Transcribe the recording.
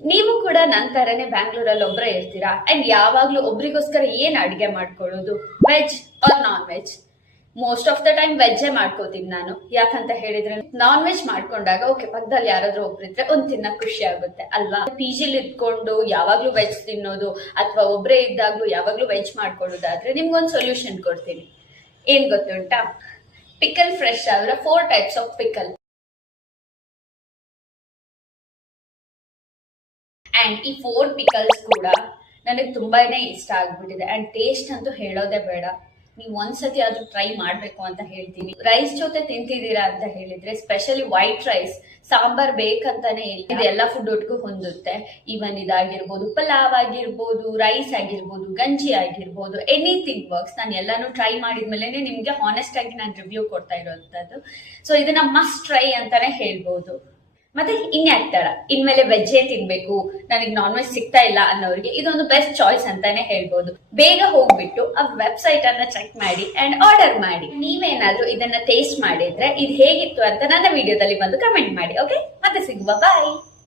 ನೀವು ಕೂಡ ನನ್ನ ತರನೇ ಬ್ಯಾಂಗ್ಳೂರಲ್ಲಿ ಒಬ್ರೇ ಇರ್ತೀರಾ ಅಂಡ್ ಯಾವಾಗ್ಲೂ ಒಬ್ರಿಗೋಸ್ಕರ ಏನ್ ಅಡಿಗೆ ಮಾಡ್ಕೊಳ್ಳೋದು, veg or non veg? Most of the time ವೆಜ್ಜೇ ಮಾಡ್ಕೋತೀನಿ ನಾನು. ಯಾಕಂತ ಹೇಳಿದ್ರೆ ನಾನ್ ವೆಜ್ ಮಾಡ್ಕೊಂಡಾಗ ಓಕೆ ಪಕ್ಕದಲ್ಲಿ ಯಾರಾದ್ರೂ ಒಬ್ರಿದ್ರೆ ಒಂದ್ ತಿನ್ನಕ್ ಖುಷಿ ಆಗುತ್ತೆ ಅಲ್ವಾ. ಪಿಜಿಲಿ ಇದ್ಕೊಂಡು ಯಾವಾಗ್ಲೂ ವೆಜ್ ತಿನ್ನೋದು ಅಥವಾ ಒಬ್ರೇ ಇದ್ದಾಗ್ಲೂ ಯಾವಾಗ್ಲೂ ವೆಜ್ ಮಾಡ್ಕೊಳ್ಳೋದಾದ್ರೆ ನಿಮ್ಗೊಂದು ಸೊಲ್ಯೂಷನ್ ಕೊಡ್ತೀನಿ. ಏನ್ ಗೊತ್ತುಂಟಾ? ಪಿಕಲ್ ಫ್ರೆಶ್ ಅವರ 4 ಟೈಪ್ಸ್ ಆಫ್ ಪಿಕಲ್. ಅಂಡ್ ಈ 4 ಪಿಕಲ್ಸ್ ಕೂಡ ನನಗೆ ತುಂಬಾನೇ ಇಷ್ಟ ಆಗ್ಬಿಟ್ಟಿದೆ ಅಂಡ್ ಟೇಸ್ಟ್ ಅಂತೂ ಹೇಳೋದೇ ಬೇಡ. ನೀವು ಒಂದ್ಸತಿ ಆದ್ರೂ ಟ್ರೈ ಮಾಡ್ಬೇಕು ಅಂತ ಹೇಳ್ತೀನಿ. ರೈಸ್ ಜೊತೆ ತಿಂತಿದ್ದೀರಾ ಅಂತ ಹೇಳಿದ್ರೆ ಸ್ಪೆಷಲಿ ವೈಟ್ ರೈಸ್, ಸಾಂಬಾರ್ ಬೇಕಂತಾನೆ ಇಲ್ಲ, ಇದೆಲ್ಲ ಫುಡ್ ಒಟ್ಟಿಗೂ ಹೊಂದುತ್ತೆ. ಈವನ್ ಇದಾಗಿರ್ಬೋದು, ಪಲಾವ್ ಆಗಿರ್ಬೋದು, ರೈಸ್ ಆಗಿರ್ಬೋದು, ಗಂಜಿ ಆಗಿರ್ಬೋದು, ಎನಿಥಿಂಗ್ ವರ್ಕ್ಸ್. ನಾನು ಎಲ್ಲಾನು ಟ್ರೈ ಮಾಡಿದ್ಮೇಲೆ ನಿಮ್ಗೆ ಹಾನೆಸ್ಟ್ ಆಗಿ ನಾನು ರಿವ್ಯೂ ಕೊಡ್ತಾ ಇರೋಂಥದ್ದು. ಸೊ ಇದನ್ನ ಮಸ್ಟ್ ಟ್ರೈ ಅಂತಾನೆ ಹೇಳ್ಬೋದು. ಮತ್ತೆ ಇನ್ಯಾಕ್ತಾರ ಇನ್ಮೇಲೆ ವೆಜ್ಜೇ ತಿನ್ಬೇಕು, ನನಗೆ ನಾನ್ ವೆಜ್ ಸಿಗ್ತಾ ಇಲ್ಲ ಅನ್ನೋರಿಗೆ ಇದೊಂದು ಬೆಸ್ಟ್ ಚಾಯ್ಸ್ ಅಂತಾನೆ ಹೇಳ್ಬೋದು. ಬೇಗ ಹೋಗ್ಬಿಟ್ಟು ಆ ವೆಬ್ಸೈಟ್ ಅನ್ನ ಚೆಕ್ ಮಾಡಿ ಅಂಡ್ ಆರ್ಡರ್ ಮಾಡಿ. ನೀವೇನಾದ್ರೂ ಇದನ್ನ ಟೇಸ್ಟ್ ಮಾಡಿದ್ರೆ ಇದು ಹೇಗಿತ್ತು ಅಂತ ನನ್ನ ವಿಡಿಯೋದಲ್ಲಿ ಬಂದು ಕಮೆಂಟ್ ಮಾಡಿ. ಓಕೆ, ಮತ್ತೆ ಸಿಗುವ, ಬಾಯ್.